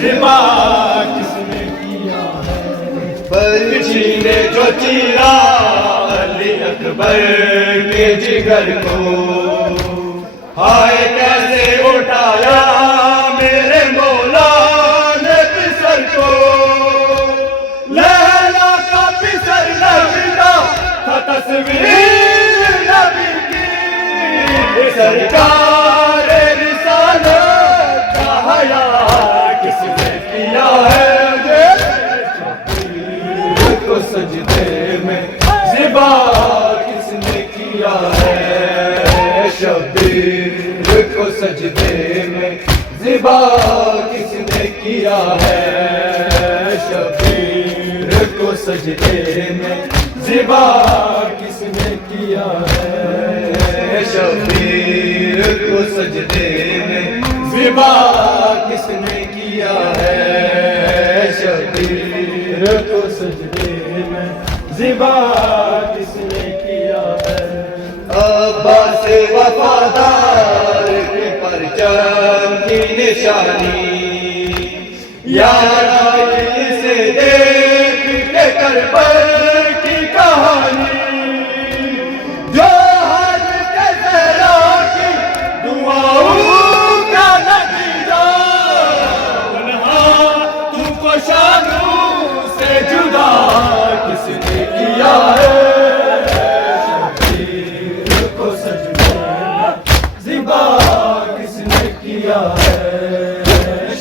زبا کس نے کیا ہے پرچھی نے جو چیرا علی اکبر کے جگر کو، ہائے کیسے اٹھایا میرے مولا نے پسر کو، لیلا کا پسر لگتا تھا تصویر نبی کی، سرکار رسالت کا حیا کس نے کیا ہے، شبیر کو سجدے میں زبا کس نے کیا ہے، شبیر کو سجدے میں زبا کس نے کیا ہے، شبیر کو سجدے میں زبا کس نے کیا ہے، شبیر کو سجدے میں زبا کس نے کیا ہے، شبیر کو سجدے میں زبا کس نے کیا ہے، عباس وفادار کے پرچم کی نشانی، یار سے دیکھ کے کربلا کی کہانی، جو حضرت زہرا کی دعاؤں کا نتیجہ، تنہا تم کو شانوں سے جدا کس نے کیا ہے، شبیر کو سجدے میں زبا کس نے کیا ہے،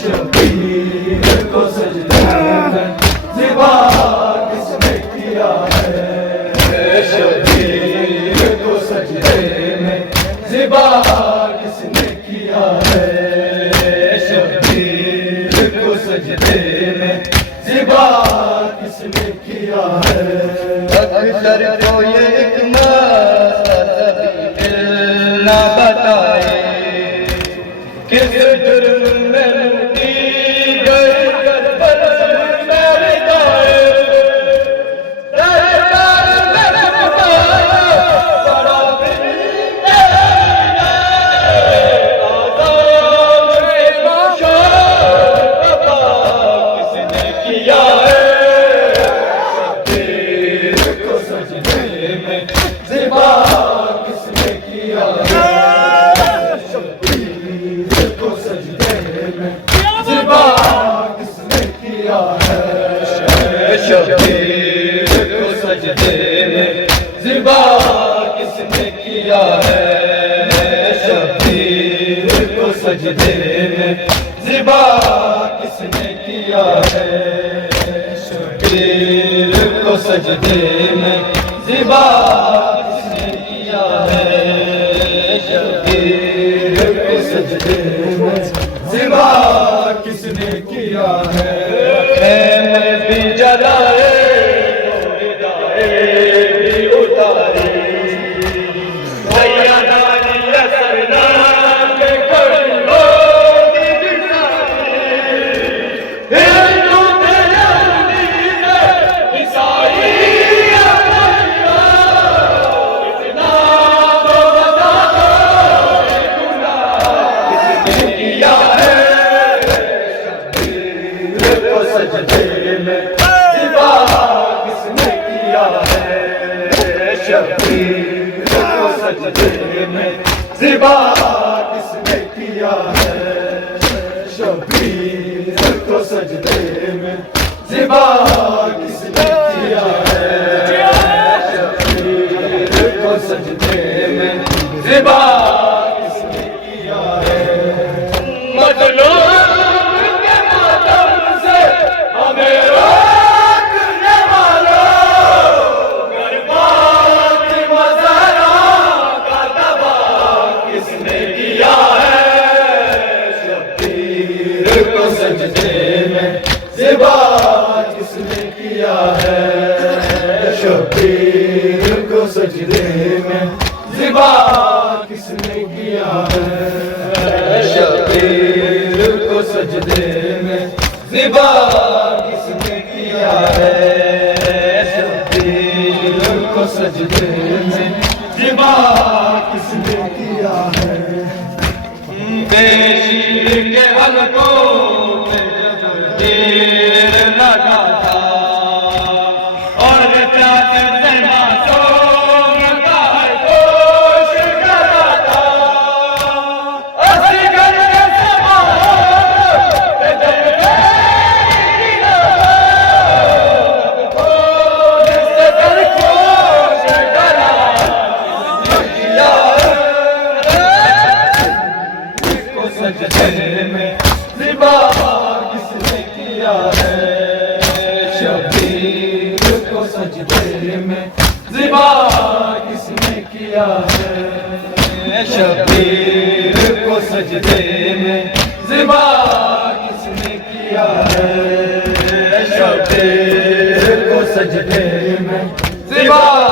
شبیر کو سجدے میں زبا کس نے کیا ہے، شبیر کو سجدے میں زبا کس نے کیا ہے، شبیر کو سجدے میں زبا کس نے کیا ہے، اکثر کو یہ ایک دل نہ بتائے کس جرم میں لوٹی گئی کربلا میں ردائے، دربار میں پکارا بڑا دل آزاد شور بابا کس نے کیا ہے، شبیر کو سجدے میں زبا کس نے کیا ہے، شبیر کو سجدے میں زبا کس نے کیا ہے، شبیر کو سجدے میں زبا کس نے کیا ہے، شبیر کو سجدے میں زبا کس نے کیا ہے، شبیر کو سجدے میں زبا کس نے کیا ہے، شبیر کو سجدے میں زبا کس نے کیا ہے، خیمے بھی جلائے ردائے بھی اتارے، سیدانی اثرنا کے کھڑوں کی بچھائی، ہندو تھے یہودی تھے عیسائی اتنا تو بتا دو گناہ کس نے کیا ہے، شبیر کو سجدے میں زبا کس نے کیا ہے، شبیر کو سجدے میں زبا کس نے کیا ہے، شبیر کو سجدے میں زبا کس نے کیا ہے، شبیر کو سجدے میں زبا کس نے کیا ہے، مظلوم کے ماتم سے ہمیں روکنے والوں، غربات مزاروں کا تباہ کس نے کیا ہے، شبیر کو سجدے میں زبا کس نے کیا ہے، شبیر کو سجدے میں زبا کس نے کیا ہے، شبیر کو سجدے میں زبا کس نے کیا ہے، شبیر کو سجدے میں زبا کس نے کیا ہے، بے شیر کے حلقوں شبیر لگا تھا اور چادر سے معصوم کا گوش کرا تھا اصغر کے سماں جب میری لبوں سے دلخوش کرا کیا کو سجدے میں زبا کس نے کیا ہے شبیر کو سجدے میں زبا کس نے کیا ہے شبیر کو سجدے میں زبا کس نے کیا ہے شبیر کو سجدے میں زبا